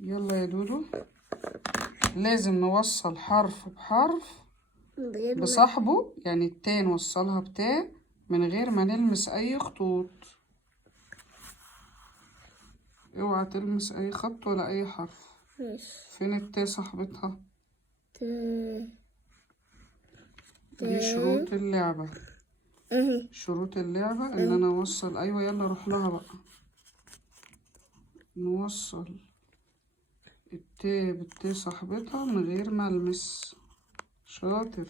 يلا يا دودو، لازم نوصل حرف بحرف بصاحبه، يعني التاء نوصلها بتاء من غير ما نلمس اي خطوط. اوعى تلمس اي خط ولا اي حرف. فين التاء صاحبتها؟ دي شروط اللعبة. شروط اللعبة ان انا اوصل. ايوه يلا روح لها بقى. نوصل التاء بالتاء صاحبتها من غير ما المس. شاطر.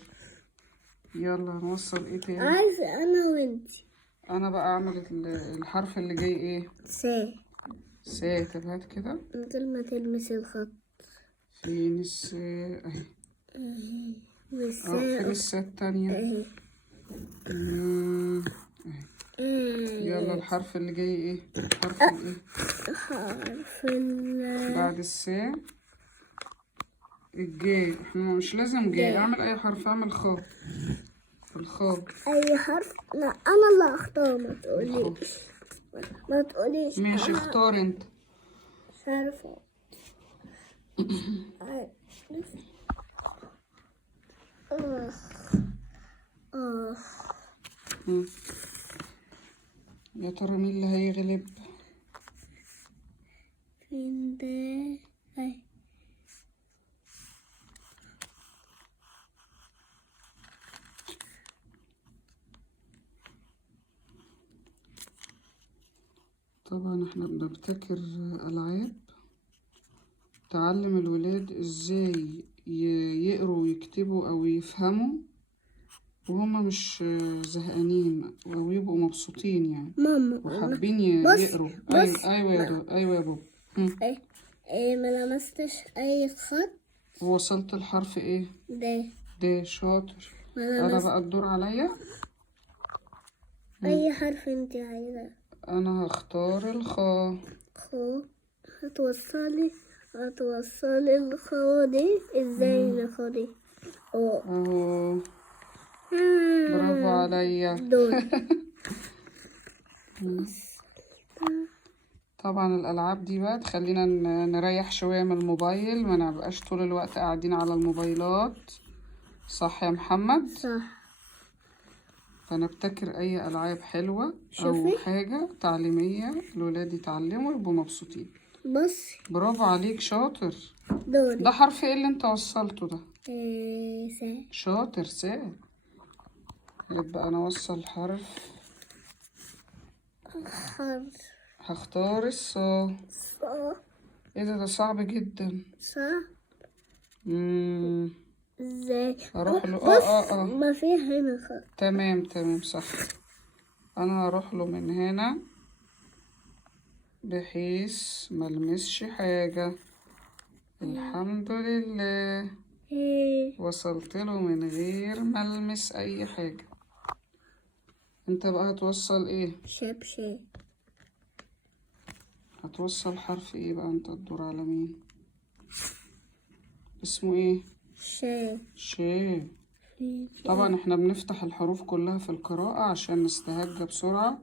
يلا هنوصل ايه تاني؟ عارفة انا وانتي. انا بقى اعمل الحرف اللي جاي ايه؟ سا. طب هات كده. من غير ما تلمس الخط. فين السا؟ اهي. فين السا التانية؟ اهي. اهي. يلا الحرف اللي جاي ايه؟ الحرف الايه؟ حرف بعد السا الجاي. احنا مش لازم جاي. اعمل اي حرف. اعمل خاء. الخاء. اي حرف. لا انا اللي اختار. ما تقوليش ماشي اختار انت. مش عارفة. يا ترى مين اللي هيغلب؟ فين ده؟ اهي. طبعا احنا بنبتكر ألعاب تعلم الولاد ازاي يقروا ويكتبوا او يفهموا وهما مش زهقانين او يبقوا مبسوطين يعني ماما وحابين يقروا. ايوه يا دو. ايوه يا بابا. ما لمستش اي خط. وصلت الحرف ايه؟ ده شاطر. انا بقى الدور عليا. اي حرف انت عايزاه. انا هختار الخاء. هتوصلي الخاء دي ازاي؟ الخاء دي اهو. برافو عليا. دول. طبعا الالعاب دي بقى تخلينا نريح شويه من الموبايل، ما نبقاش طول الوقت قاعدين على الموبايلات. صح يا محمد؟ صح. فنبتكر اي العاب حلوه او شوفي. حاجه تعليميه الولاد يتعلموا يبقوا مبسوطين. بصي. برافو عليك شاطر. دول. ده حرف ايه اللي انت وصلته ده؟ سا. شاطر. سا. يبقى انا اوصل حرف. هختار الصا. ايه ده صعب جدا. صح. ازاي؟ هروح له. ما فيه هنا خط. تمام صح. انا هروح له من هنا بحيث ملمسش حاجة. الحمد لله. وصلت له من غير ملمس اي حاجة. انت بقى هتوصل ايه؟ شبشب. هتوصل حرف ايه بقى؟ انت الدور على مين؟ اسمه ايه؟ شا. طبعا احنا بنفتح الحروف كلها في القراءة عشان نستهجى بسرعة.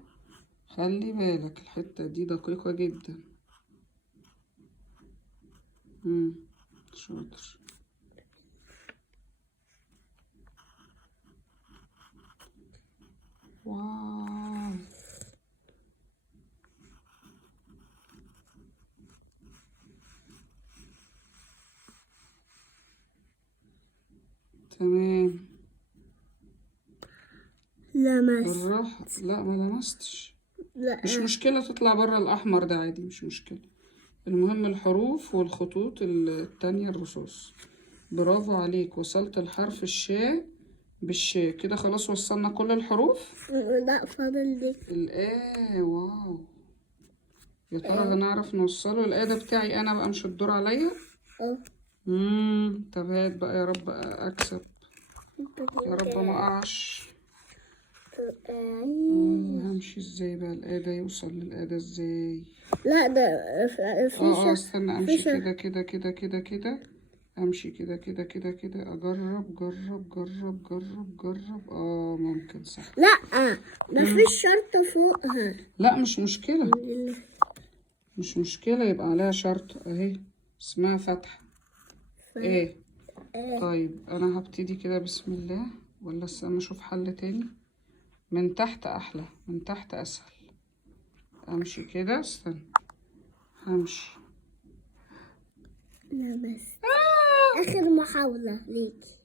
خلي بالك الحتة دي دقيقة جدا. شاطر. واو. تمام. بالراحة. لا ما لمستش. مش مشكلة تطلع برا الأحمر ده عادي، مش مشكلة. المهم الحروف والخطوط التانية الرصاص. برافو عليك. وصلت الحرف الشاء بالشاء كده. خلاص وصلنا كل الحروف. لا فاضل دي واو. يا ترى هنعرف نوصله؟ ده بتاعي انا بقى، مش الدور عليا. طب هات بقى. يا رب اكسب. يا رب ما اقعش. همشي ازاي بقى؟ ده يوصل ده ازاي؟ لا ده استنى. امشي كده. امشي كده. اجرب. ممكن صح. لا مفيش شرطة فوقها. لا مش مشكلة. مش مشكلة يبقى عليها شرط اهي. اسمها فتحة. ايه. طيب انا هبتدي كده بسم الله، ولا استنى اشوف حل تاني. من تحت احلى، من تحت اسهل. امشي كده، استنى همشي. لا بس آخر محاولة ليكي.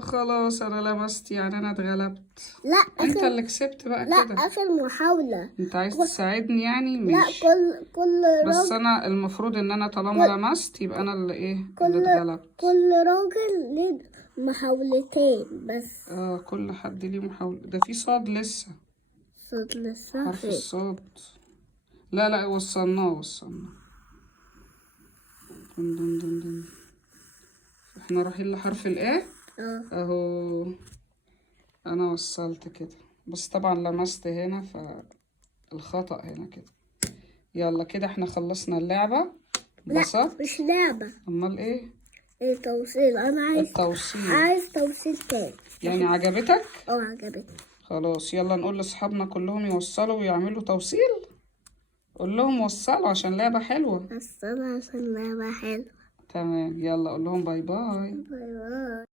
خلاص انا لمست، يعني انا اتغلبت. لا انت آخر اللي كسبت بقى لا كده. آخر محاولة. انت عايز تساعدني يعني؟ لا ماشي. كل بس راجل انا المفروض ان انا طالما لمست يبقى انا اللي ايه، اللي كل اتغلبت. كل راجل ليه محاولتين بس. كل حد ليه محاولة. ده في صاد لسه. صوت لسه حرف فين؟ الصاد. لا وصلناه. دن دن دن دن. احنا رايحين لحرف الايه. اهو انا وصلت كده، بس طبعا لمست هنا فالخطأ هنا كده. يلا كده احنا خلصنا اللعبة. لا بسط. مش لعبة، امال ايه؟ التوصيل. أنا التوصيل. عايز توصيل تاني. يعني عجبتك؟ عجبتني. خلاص يلا نقول لاصحابنا كلهم يوصلوا ويعملوا توصيل. قول لهم وصلوا عشان لعبة حلوة. بس أنا عشان لعبة حلوة. تمام، يلا قول لهم باي باي. باي باي.